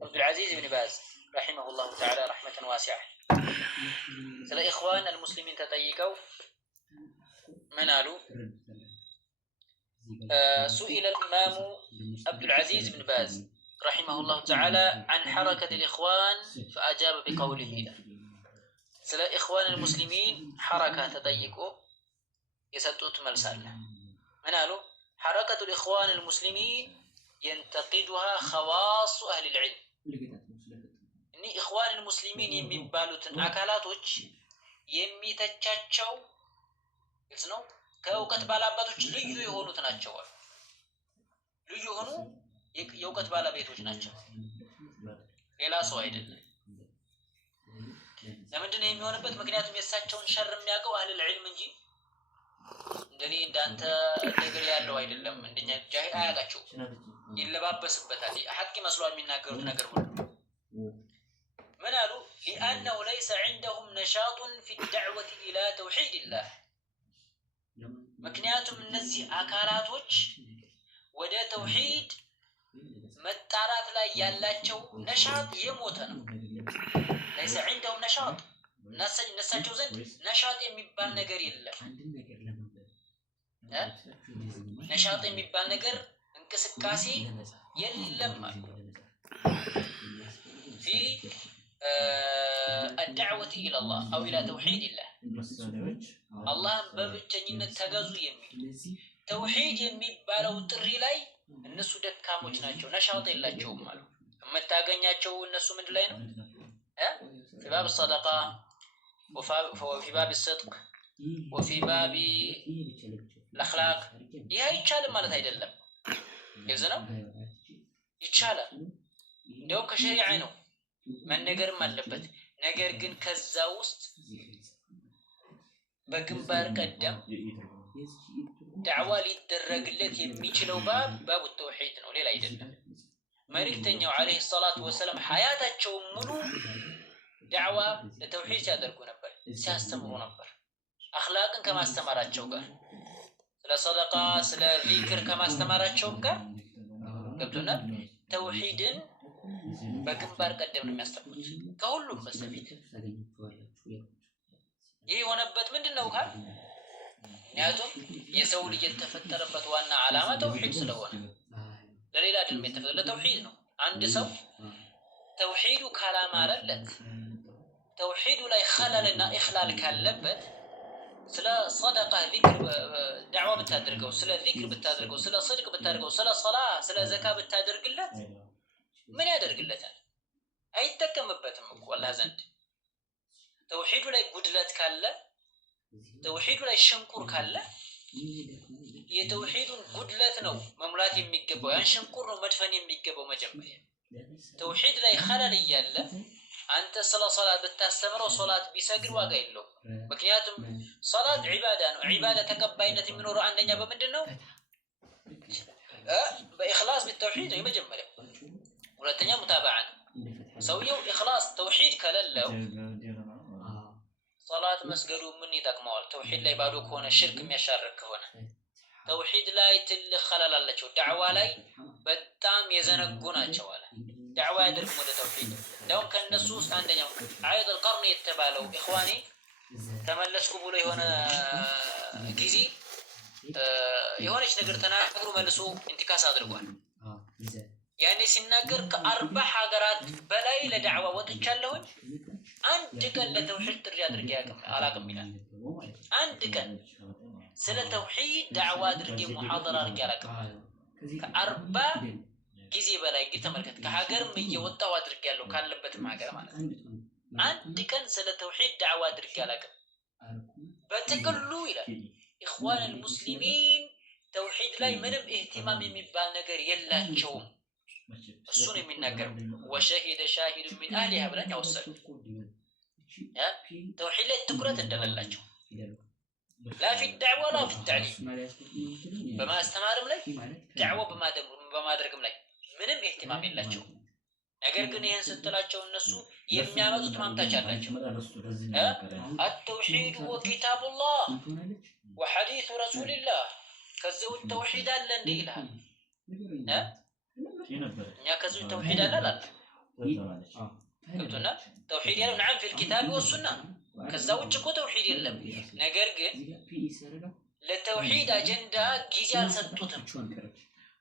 عبد العزيز بن باز رحمه الله تعالى رحمة واسعة سلا إخوان المسلمين تطيقوا من قالوا سئل الإمام عبد العزيز بن باز رحمه الله تعالى عن حركة الإخوان فأجاب بقوله سلا إخوان المسلمين حركة تطيقوا يسطوت ملسالة من قالوا حركة الإخوان المسلمين ينتقدها خواص أهل العلم إني إخوان المسلمين يميبالوتن أكالاتوش يميتچاچو يسنو كأوقات بالاباتوش ليو يهونو تناچوال ليو يهونو يوقات بالابيتوش ناچو ሌላ ሰው አይደለም ለምንድን ነው የሚሆንበት ምክንያቱም የሳቸውን ሸር የሚያውቀው አህል العلم እንጂ እንደኔ እንዳንተ ነገር ያለው አይደለም እንደኛ ጃሂል አያጋቸው ይለባበስበታል ሐቅ መስሏል የሚናገሩት ነገር ሁሉ من قالوا لأنه ليس عندهم نشاط في الدعوة إلى توحيد الله ምክንያቱም እነዚህ አካላቶች ወደ ተውሂድ መጣራት ላይ ያላቸው ነሻጥ የሞተ ነው ليس عندهم نشاط ነሳቸው ዘንድ ነሻጥ የሚባል ነገር የለም ነሻጥ የሚባል ነገር እንቅስቃሴ የለም في الدعوة إلى الله أو إلى توحيد الله الله በብቸኝነት ተገዙ የሚል ተውሂድ የሚባለው ጥሪ ላይ እነሱ ደካሞች ናቸው ነሻጥ የላቸውም ማለት የምታገኛቸው እነሱ ምን ላይ ነው في باب الصدقة وفي باب الصدق وفي باب الأخلاق ይሄ ይቻላል ማለት አይደለም ግልጽ ነው ይቻላል እንደው ከሸሪዓ ነው መነገርም አለበት ነገር ግን ከዛ ውስጥ በግንባር ቀደም ዳዕዋ ሊደረግለት የሚችለው ባብ ተውሂድ ነው ሌላ አይደለም መልእክተኛው አለይሂ ሰላቱ ወሰለም ሐያታቸው ሙሉ ዳዕዋ ለተውሂድ ያደርጉ ነበር ሲያስተምሩ ነበር አኽላቅን ከማስተማራቸው ጋር ስለ ሰደቃ ስለ ዚክር ከማስተማራቸው ጋር ገብቶናል ተውሂድን በግንባር ቀደም ነው የሚያስተምሩት ከሁሉም በስተፊት ይህ ሆነበት ምንድነው ካል ምክንያቱም የሰው ልጅ የተፈጠረበት ዋና ዓላማ ተውሂድ ስለሆነ ለሌላ አይደለም የተፈጠረ ለተውሂድ ነው አንድ ሰው ተውሂዱ ካላማረለት ተውሂዱ ላይ ኸለልና ኢኽላል ካለበት ስለ ሰደቃ ዚክር ዳዕዋ ብታደርገው ስለ ዚክር ብታደርገው ስለ صدق ብታደርገው ስለ ሶላ ስለ ዘካ ብታደርግለት ምን ያደርግለታል አይተከምበትም እኮ አላህ ዘንድ ተውሂዱ ላይ ጉድለት ካለ ተውሂዱ ላይ ሽንቁር ካለ የተውሂዱን ጉድለት ነው መሙላት የሚገባው ያን ሽንቁር ነው መድፈን የሚገባው መጀመሪያ ተውሂድ ላይ ኸለል ይያለ አንተ ስለ ሶላት ብታስተምረው ሶላት ቢሰግድ ዋጋ የለውም ምክንያቱም ሶላት ዒባዳ ነው ዒባዳ ተቀባይነት የሚኖረው አንደኛ በምንድነው በኢኽላስ بالتوحيد የመጀመሪያ ሁለተኛ ሙታባዓ ሰውየው ኢኽላስ ተውሂድ ከሌለው ሶላት መስገዱ ምን ይጠቅመዋል ተውሂድ ላይ ባዶ ከሆነ ሽርክ የሚያሻርክ ከሆነ ተውሂድ ላይ ትልቅ ኸለል አለቸው ዳዕዋ ላይ በጣም የዘነጉ ናቸው አለ ዳዕዋ ያደርጉ ወደ ተውሂድ ዳውን ከነሱ ውስጥ አንደኛው አይድ القرن የተባለው ኢኽዋኒ ተመለስኩ ብሎ የሆነ ጊዜ የሆነች ነገር ተናግሮ መልሶ እንቲካስ አድርጓል ያኔ ሲናገር ከ40 ሀገራት በላይ ለዳዕዋ ወጥቻለሁ አንድ ቀን ለተውሂድ ጥሪ አድርጌ አላቅም ይላል አንድ ቀን ስለ ተውሂድ ዳዕዋ አድርጌ ሙሐደራ አድርጌ አላቅም ከ40 ጊዜ በላይ ተመልከት ከሀገርም እየወጣው አድርጌያለሁ ካለበትም ሀገር ማለት አንድ ቀን ስለ ተውሂድ ዳዕዋ አድርጌ አላቅም በጥቅሉ ይላል ኢኽዋን المسلمين ተውሂድ ላይ ምንም ኢህቲማም የሚባል ነገር የላቸውም እሱን የሚናገር ወሸሂደ ሻሂድ من اهلها ብለን ያወሰዱ ተውሂድ ላይ ትኩረት እንደሌላቸው لا في الدعوة ولا في التعليم بما استمرهم ላይ ዳዕዋ በማድረግም ላይ ምንም ኢህቲማም የላቸው ነገር ግን ይሄን ስትላቸው እነሱ የሚያመጡት ማምታች አላቸው التوحيد وكتاب الله وحديث رسول الله ከዘው ተውሂድ አለ እንዴ ይላል እኛ ከዘው ተውሂድ አለ ገብቶናል ተውሂድ ያለው نعم في الكتاب والسنة ከዛ ውጭ እኮ ተውሂድ የለም ነገር ግን ለተውሂድ አጀንዳ ጊዜ አልሰጡትም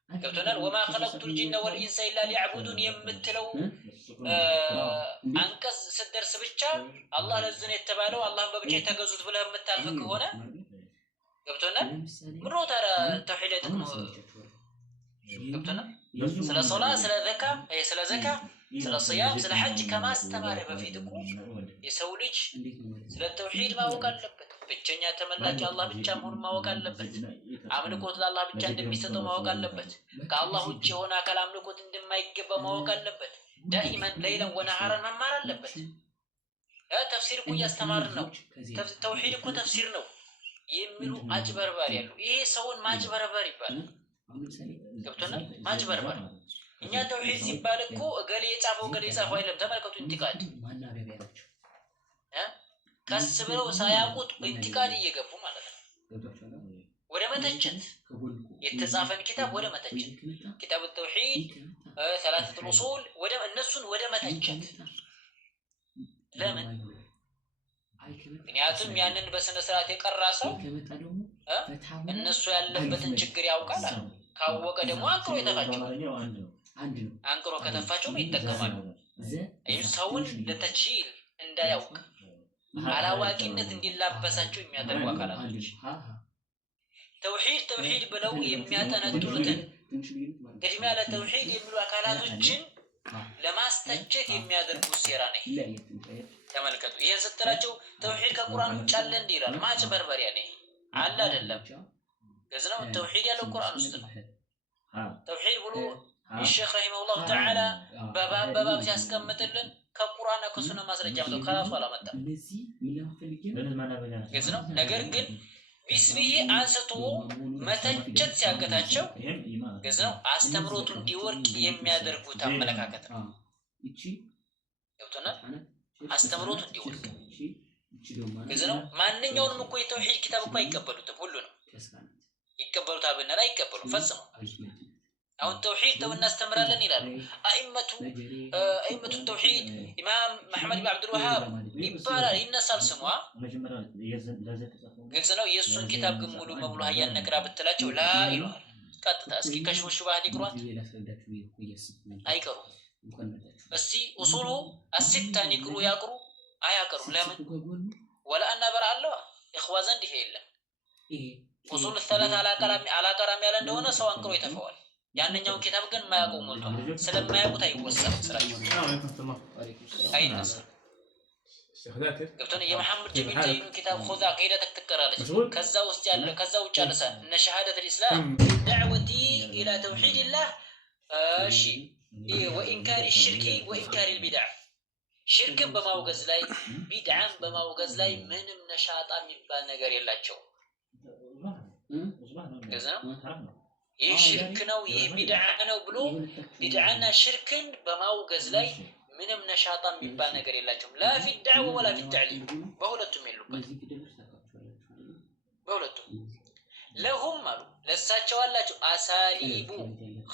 ገብቶናል وما خلقت الجن والانس الا ليعبدون የምትለው አንቀጽ ስደርስ ብቻ አላህ ለዝነ የተባለው አላህን በብቻ የተገዙት ብለህ የምታልፍ ከሆነ ገብቶናል ምሮ ታዲያ ተውሂድ አይጠቅም ገብቶናል ስለ ሶላት ስለ ዘካ ስለ ዘካ ስለ ሶያም ስለ ሐጅ ከማስተማር በፊት እኮ የሰው ልጅ ስለ ተውሂድ ማወቅ አለበት ብቸኛ ተመላኪ አላህ ብቻ መሆኑን ማወቅ አለበት አምልኮት ለአላህ ብቻ እንደሚሰጠው ማወቅ አለበት ከአላህ ውጭ የሆነ አካል አምልኮት እንደማይገባ ማወቅ አለበት ዳኢማን ለይለን ወነሃራን መማር አለበት ተፍሲር እኮ ያስተማርን ነው ተውሂድ እኮ ተፍሲር ነው የሚሉ አጭበርባሪ ያሉ ይሄ ሰውን ማጭበርበር ይባላል ገብቶናል ማጭበርበር እኛ ተውሂድ ሲባል እኮ እገሌ የጻፈው አይደለም ተመልከቱ ኢንቲቃድ ከስብረው ሳያውቁት ኢንቲቃድ እየገቡ ማለት ነው ወደ መተቸት የተጻፈን ኪታብ ወደ መተቸት ኪታብ التوحيد ثلاثه الاصول ወደ እነሱን ወደ መተቸት ለምን ምክንያቱም ያንን በስነ ስርዓት የቀራ ሰው እነሱ ያለበትን ችግር ያውቃል ካወቀ ደግሞ አንክሮ ይተፋቸው አንክሮ ከተፋቸው ይተከማሉ ሰውን ለተችል እንዳያውቅ አላዋቂነት እንዲላበሳቸው የሚያደርጉ አካላቶች ተውሂድ ብለው የሚያጠነጥሉትን ቅድሚያ ለተውሂድ የሚሉ አካላቶችን ለማስተቸት የሚያደርጉ ሴራ ነው ተመልከቱ ይሄን ስትላቸው ተውሂድ ከቁርአን ውጭ አለ እንዴ ይላል ማጭበርበሪያ ነው አለ አይደለም ገዝነው ተውሂድ ያለው ቁርአን ውስጥ ነው ተውሂድ ብሎ الشيخ رحمه الله تعالى በባብ ሲያስቀምጥልን ከቁርአን ከሱና ማስረጃ ነው ከራሱ አላመጣም ገዝነው ነገር ግን ቢስሚሂ አንስቶ መተቸት ሲያገታቸው ገዝነው አስተምሮቱ እንዲወርቅ የሚያደርጉት አመለካከት ነው ገብቶናል አስተምሮቱ እንዲወርቅ ገዝነው ማንኛውንም እኮ የተውሂድ ኪታብ እኮ አይቀበሉትም ሁሉንም ይቀበሉታል ብንል አይቀበሉም ፈጽሞ አሁን ተውሂድ ተው እናስተምራለን ይላሉ አኢመቱ ተውሂድ ኢማም መሐመድ ኢብኑ አብዱል ወሃብ ይባላል ይነሳል ስሟ ግልጽ ነው የሱን ኪታብ ግን ሙሉ በሙሉ ሀያን ነቅራ ብትላቸው ላ ይሏል ቀጥታ እስኪ ከሽውሽ ባህል ይቅሯት አይቀሩ እስቲ ኡሱሉ አስታን ይቅሩ ያቅሩ አያቀሩም ለምን ወላ አና በራአለው ኢኽዋ ዘንድ ይሄ የለም ኡሱል الثلاث አላቀራም ያለ እንደሆነ ሰው አንቅሮ ይተፈዋል ያንኛው ኪታብ ግን ማያውቁ ሞልቷል ስለማያውቁት አይወሰንም ስራቸው አይነሳ ገብቶን የመሐመድ ጀሚል ዘይኑ ኪታብ ኹዛ ቂዳተክ ትቀራለች ከዛ ውስጥ ያለ ከዛ ውጭ ያለሰ እነ ሸሃደተ الاسلام دعوتي الى توحيد الله እሺ وانكار الشرك وانكار البدع ሽርክን በማውገዝ ላይ ቢድዓን በማውገዝ ላይ ምንም ነሻጣ የሚባል ነገር የላቸው ገዛም ይህ ሽርክ ነው ይህ ቢድዓ ነው ብሎ ቢድዓና ሽርክን በማውገዝ ላይ ምንም ነሻጣ የሚባል ነገር የላቸውም لا في الدعوة ولا في التعليم በሁለቱም የሉበት በሁለቱም ለሁም አሉ ለሳቸው አላቸው አሳሊቡ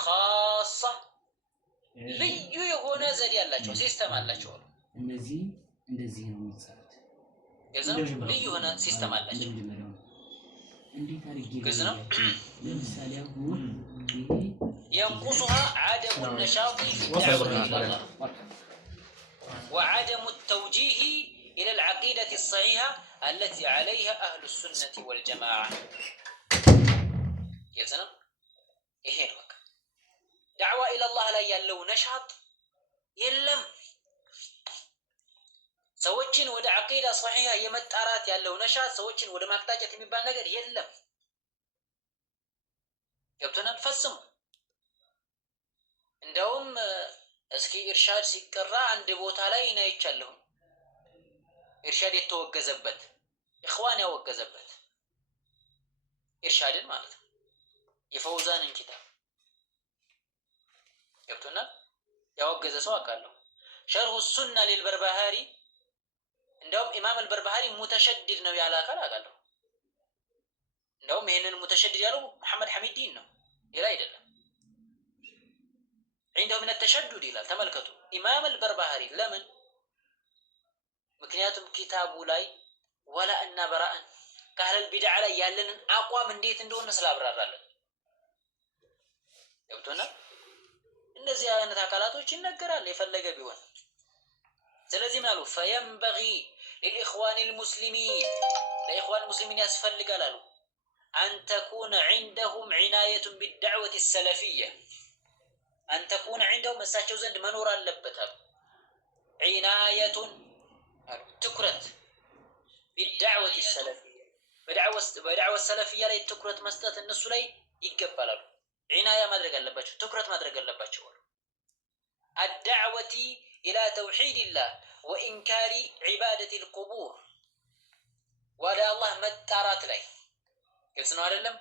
خاصة ልዩ የሆነ ዘዴ ያላቸው ሲስተም አላቸው እነዚህ እንደዚህ ነው የሚሰሩት የዛም ልዩ የሆነ ሲስተም አላቸው እንዴት አድርጌ ገዝነው ለምሳሌ አሁን ينقصها عدم النشاط في الدعوة وعدم التوجيه إلى العقيدة الصحيحة التي عليها أهل السنة والجماعة يزنم إيه الوقت دعوة إلى الله لا يلو نشاط يلم ሰዎችን ወደ አቂዳ ሷሂሃ የመጣራት ያለው ነሻት ሰዎችን ወደ ማቅጣጫት የሚባል ነገር የለም ገብቶናል ፈጽሞ እንደውም እስኪ ኢርሻድ ሲቀራ አንድ ቦታ ላይ ነው ይቻለው ኢርሻድ የተወገዘበት ኢኽዋን ያወገዘበት ኢርሻድን ማለት ነው የፈውዛንን ኪታብ ገብቶናል ያወገዘ ሰው አቃለው ሸርሁ ሱና ለልበርባሃሪ እንደውም ኢማም አልበርባሃሪ ሙተሸድድ ነው ያለ አካል አቃለው እንደውም ይሄንን ሙተሸድድ ያለው መሐመድ ሐሚዲን ነው ሌላ አይደለም عنده من التشدد ይላል ተመልከቱ ኢማም አልበርባሃሪ ለምን ምክንያቱም ኪታቡ ላይ ወላ እና በራእን ከአህለል ቢድዓ ላይ ያለንን አቋም እንዴት እንደሆነ ስላብራራለን ገብቶናል እነዚህ አይነት አካላቶች ይነገራል የፈለገ ቢሆን ስለዚህ ማሉ فينبغي للاخوان المسلمين للاخوان المسلمين ያስፈልጋል አሉ أن تكون عندهم عناية بالدعوة السلفية أن تكون عندهم እሳቸው ዘንድ መኖር አለበት عناية ትኩረት بالدعوة السلفية بدعوة السلفية ላይ ትኩረት መስጠት እነሱ ላይ ይገባል عناية ማድረግ አለባቸው ትኩረት ማድረግ አለባቸው الدعوة إلى توحيد الله وإنكار عبادة القبور ولا الله متارات ላይ ግልጽ ነው አይደለም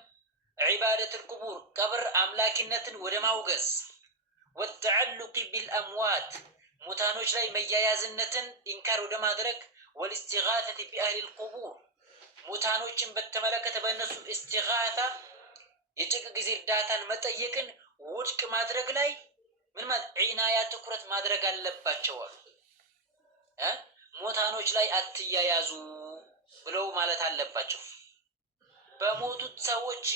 عبادة القبور قبر አምላክነትን ወደ ማውገዝ والتعلق بالأموات ሙታኖች ላይ መያያዝነትን ኢንካር ወደ ማድረግ والاستغاثة بأهل القبور ሙታኖችን በተመለከተ በእነሱ استغاثة የጭቅ ጊዜ እርዳታን መጠየቅን ውድቅ ማድረግ ላይ ምን ማለት ዒናያ ትኩረት ማድረግ አለባቸው ሙታኖች ላይ አትያያዙ ብለው ማለት አለባቸው በሞቱት ሰዎች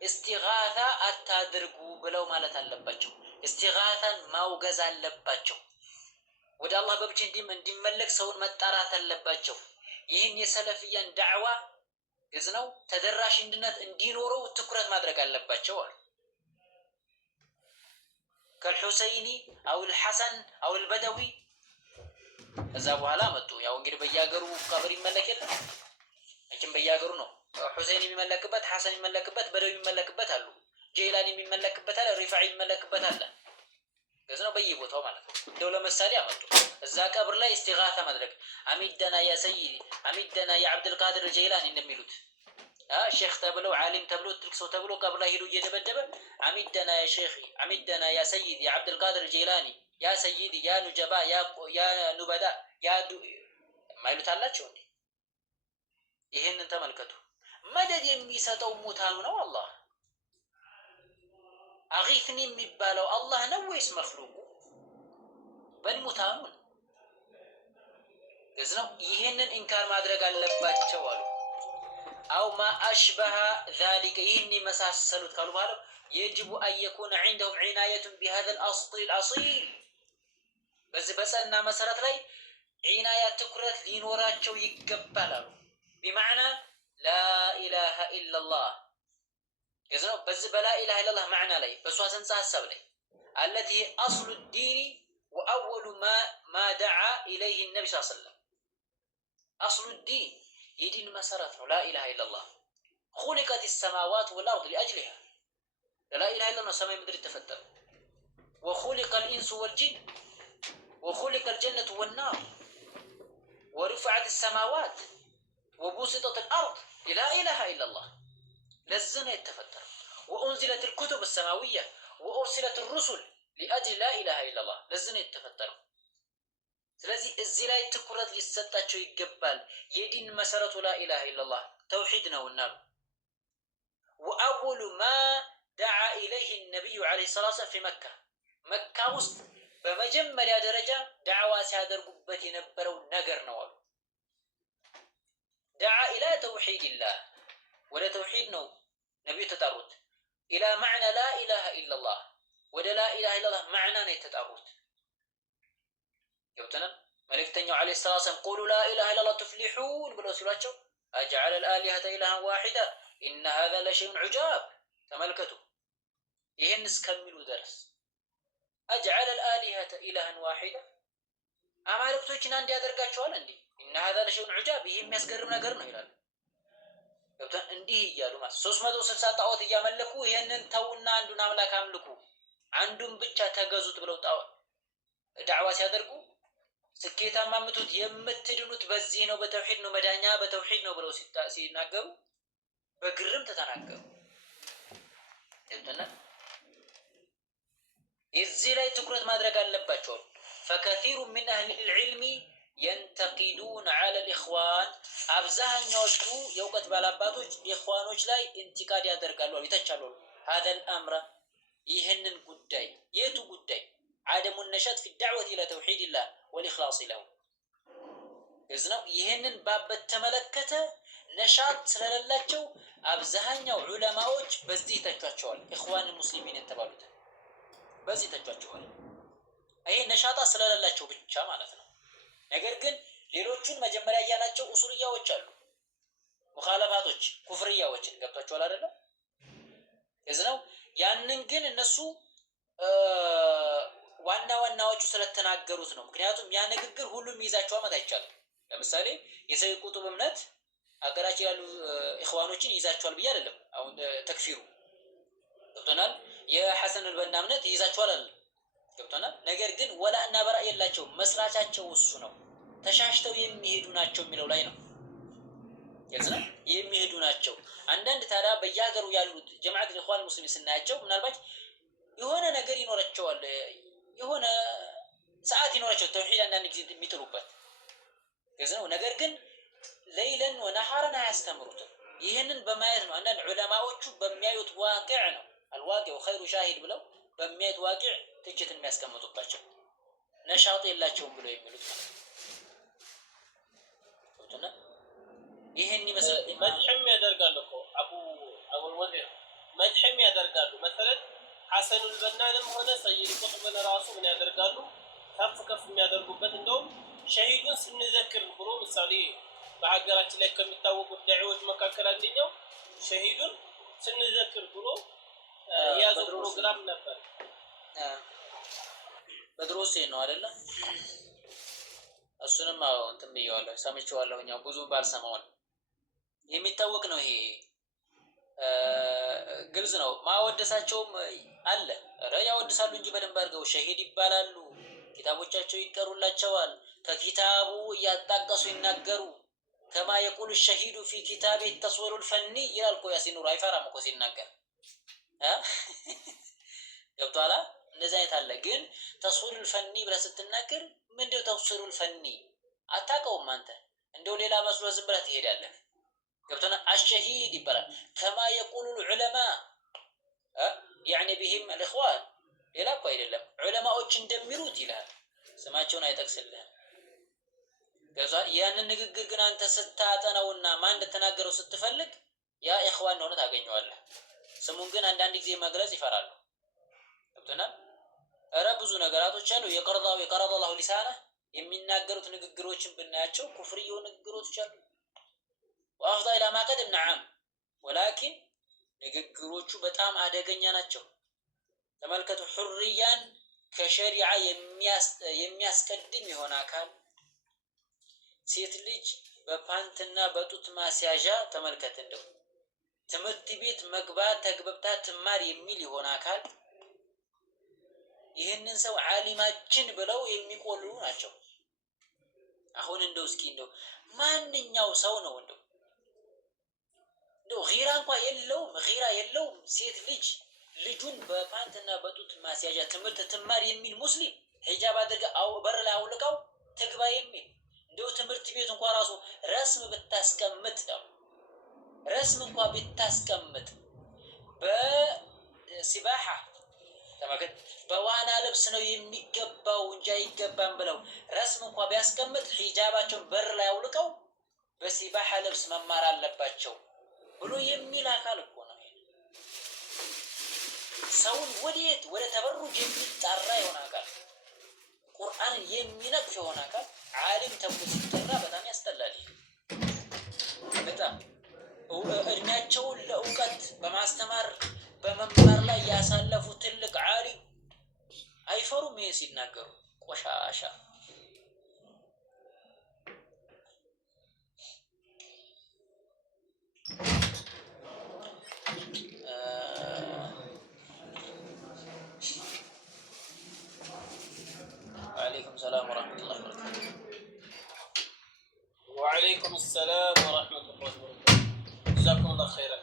استغاثة አታድርጉ ብለው ማለት አለባቸው استغاثን ማውገዝ አለባቸው ወደ አላህ በብቻ እንዲመለክ ሰውን መጣራት አለባቸው ይህን የሰለፊያን ዳዕዋ ግዝነው ተደራሽነት እንዲኖረው ትኩረት ማድረግ አለባቸው ከልሁሰይኒ አው الحسن አው البدوي እዛ በኋላ መጡ ያው እንግዲህ በያገሩ ቀብር ይመለክ የለም እቺም በያገሩ ነው ሁሰይን የሚመለክበት ሐሰን የሚመለክበት በደው የሚመለክበት አሉ ጀይላኒ የሚመለክበት አለ ሪፋዒ የሚመለክበት አለ ገዝነው በየቦታው ማለት ነው እንደው ለምሳሌ አመጡ እዛ ቀብር ላይ استغاثة ማድረግ አሚደና ያ ሰይዲ አሚደና ያ አብዱል ቃድር ጀይላኒ እንደሚሉት ሼክ ተብለው ዓሊም ተብለው ትልቅ ሰው ተብሎ ቀብር ላይ ሄዶ እየደበደበ አሚደና ያ ሼኺ አሚደና ያ ሰይዲ ያ አብዱል ቃድር ጀይላኒ ያ ሰይዲ ያ ኑጀባ ያ ኑበዳ ያ ማይሉት አላቸው እንዴ ይሄንን ተመልከቱ መደድ የሚሰጠው ሙታኑ ነው አላህ አጊፍኒ የሚባለው አላህ ነው ወይስ መክሉቁ በልሙታኑን እዝነው ይሄንን ኢንካር ማድረግ አለባቸው አሉ አው ማ አሽበሃ ذلك ይህን መሳሰሉት ካሉ በኋላ يجب أن يكون عندهم عناية بهذا الأصل الأصيل በዚህ በጸና መሰረት ላይ عناية ትኩረት ሊኖራቸው ይገባል አሉ بمعنى لا إله إلا الله إذن بس بلا إله إلا الله معنى لي بس واسنسى حساب لي التي أصل الدين وأول ما دعا إليه النبي صلى الله عليه وسلم أصل الدين يدين مسارات لا إله إلا الله خلقت السماوات والأرض لأجلها لا إله إلا الله سماء مدري تفتر وخلق الإنس والجن وخلق الجنة والنار ورفعت السماوات وبسطت الأرض لا إله إلا الله لزنا يتفتر وأنزلت الكتب السماوية وأرسلت الرسل لأجل لا إله إلا الله لزنا يتفتر ስለዚህ እዚህ ላይ ትኩረት ሊሰጣቸው ይገባል የዲን መሰረቱ لا إله إلا الله توحيد ነውና وأول ما دعا إليه النبي عليه الصلاة والسلام في مكة مكة ውስጥ በመጀመሪያ ደረጃ ዳዕዋ ሲያደርጉበት የነበረው ነገር ነው አሉ دعا إلى توحيد الله ولا توحيد نو نبي تتعرض إلى معنى لا إله إلا الله ولا لا إله إلا الله معنى نتتعرض يوتنا ملك تنيو عليه الصلاة والسلام قولوا لا إله إلا الله تفلحون بلو سلواتشو أجعل الآلهة إلها واحدة إن هذا لشيء عجاب تملكته يهنس كملوا درس أجعل الآلهة إلها واحدة أمالكتوش ناندي أدرقاتشو عندي إن هذا لشيء عجاب يهم يسقرمنا قرنا إلال እንዲህ እያሉ ማለት 360 ጣዖት እያመለኩ ይሄንን ተውና አንዱን አምላክ አምልኩ አንዱን ብቻ ተገዙት ብለው ዳዕዋ ሲያደርጉ ስኬታማ ምቱት የምትድኑት በዚህ ነው በተውሂድ ነው መዳኛ በተውሂድ ነው ብለው ሲናገሩ በግርም ተተናገሩ እንተና እዚህ ላይ ትኩረት ማድረግ አለባቸው فكثير من أهل العلم ينتقدون على الإخوان አብዛኛዎቹ የውቀት ባላባቶች ኢኽዋኖች ላይ ኢንቲቃድ ያደርጋሉ ይተቻሉ هذا الأمر ይህንን ጉዳይ የቱ ጉዳይ عدم النشاط في الدعوة إلى توحيد الله والإخلاص له إذن ይህንን ባበት ተመለከተ ነሻጥ ስለሌላቸው አብዛኛው ዑለማዎች በዚህ ተጫዋቸዋል ኢኽዋን ሙስሊሚን የተባሉት በዚህ ተጫዋቸዋል ይሄ ነሻጣ ስለሌላቸው ብቻ ማለት ነው ነገር ግን ሌሎቹን መጀመሪያ ያላቸው ኡሱልያዎች አሉ ሙኻለፋቶች ኩፍርያዎችን ገብታችኋል አይደል እዝነው ያንን ግን እነሱ ዋናዎቹ ስለተናገሩት ነው ምክንያቱም ያ ንግግር ሁሉም ይዛቸው አመት አይቻልም ለምሳሌ የሰይድ ቁጥብ እምነት አገራችን ያሉ ኢኽዋኖችን ይዛቸዋል ብዬ አይደለም አሁን ተክፊሩ ገብቶናል የሐሰን አልበና እምነት ይዛቸዋል አይደል ገብቶናል ነገር ግን ወላእና በራ የላቸው መስራቻቸው እሱ ነው ተሻሽተው የሚሄዱ ናቸው የሚለው ላይ ነው የዝና የሚሄዱ ናቸው አንዳንድ ታዲያ በየሀገሩ ያሉት ጀማዓት ኢኽዋን ሙስሊሚን ስናያቸው ምናልባት የሆነ ነገር ይኖራቸዋል የሆነ ሰዓት ይኖራቸው ተውሂድ አንዳንድ ጊዜ የሚጥሉበት የዝናው ነገር ግን ለይለን ወነሃረን አያስተምሩትም ይሄንን በማየት ነው አንዳንድ ዑለማዎቹ በሚያዩት ዋቂዕ ነው الواقع خير شاهد ብለው በሚያዩት ዋቂዕ ትችት የሚያስቀምጡባቸው ነሻጥ የላቸውም ብለው የሚሉት ወጥና ይሄን ይመስል መድህም ያደርጋሉ እኮ አቡ ወዲዕ መድህም ያደርጋሉ مثلا ሐሰን አልበናንም ሆነ ሰይድ ቁጥብን ራሱ ምን ያደርጋሉ ከፍ የሚያደርጉበት እንደውም ሸሂዱን ስንዘክር ብሎ ምሳሌ በሀገራችን ላይ ከሚታወቁት ዳዒዎች መካከል አንደኛው ሸሂዱን ስንዘክር ብሎ ያዘው ፕሮግራም ነበር በድሮስ ነው አይደለ እሱንም እንትን ብየዋለሁ ሰምቼዋለሁኛ ብዙ ባልሰማው የሚታወቅ ነው ይሄ ግልጽ ነው ማወደሳቸውም አለ ኧረ ያወድሳሉ እንጂ በደንብ አድርገው ሸሂድ ይባላሉ ኪታቦቻቸው ይቀሩላቸዋል ከኪታቡ ያጣቀሱ ይናገሩ كما يقول الشهيد في كتابه التصوير الفني يالكو ياسين نور አይፈራም እኮ ሲናገር ገብቷላ እንደዛ አይታለ ግን ተስዊር الفني ብለህ ስትናገር ምንድነው ተስዊር الفني አታውቀውም አንተ እንደው ሌላ መስሎ ዝም ብለህ ትሄዳለህ ገብቶና الشهيد ይባላል كما يقول العلماء يعني بهم الاخوان ሌላ እኮ አይደለም ዑለማዎች እንደሚሉት ይላል ስማቸውን አይጠቅስልህም ገዛ ያንን ንግግር ግን አንተ ስታጠናውና ማን እንደተናገረው ስትፈልግ ያ ኢኽዋን ነው ታገኘዋለህ ስሙን ግን አንዳንድ ጊዜ መግለጽ ይፈራሉ ገብቶናል ኧረ ብዙ ነገራቶች አሉ የቀረዳው አላሁ ሊሳና የሚናገሩት ንግግሮችን ብናያቸው ኩፍሪዮ ንግግሮች አሉ ወአፍዳ ኢላ ማ ቀደም ነዓም ወላኪን ንግግሮቹ በጣም አደገኛ ናቸው ተመልከቱ ሁርያን ከሸሪዓ የሚያስቀድም ይሆን አካል ሴት ልጅ በፓንትና በጡት ማስያዣ ተመልከት እንደው ትምህርት ቤት መግባት ተግባብታ ትማር የሚል ይሆን አካል ይሄንን ሰው ዓሊማችን ብለው የሚቆልሉ ናቸው አሁን እንደው እስኪ እንደው ማንኛው ሰው ነው እንደው ጊራ እንኳን የለውም ሴት ልጁን በፓንትና በጡት ማስያዣ ትምህርት ትማር የሚል ሙስሊም ሂጃብ አድርጋ በር ላይ አውልቀው ትግባ የሚል እንደው ትምህርት ቤት እንኳን ራሱ ረስም ብታስቀምጥ ነው ረስም እንኳን ብታስቀምጥ በሲባሃ ተመከት በዋና ልብስ ነው የሚገባው እንጂ አይገባም ብለው ረስም እንኳን ቢያስቀምጥ ሂጃባቸውን በር ላይ አውልቀው በሲባሃ ልብስ መማር አለባቸው ብሎ የሚል አካል እኮ ነው ሰውን ወደ ተበሩጅ የሚጣራ የሆነ አካል ቁርአን የሚነቅፍ የሆነ አካል ዓሊም ተብሎ ሲጠራ በጣም ያስጠላል በጣም እድሜያቸውን ለእውቀት በማስተማር በመማር ላይ ያሳለፉ ትልቅ ዓሊም አይፈሩም ይሄን ሲናገሩ ቆሻሻ السلام ورحمة الله وبركاته. وعليكم السلام ورحمة الله وبركاته. جزاكم الله خيرا.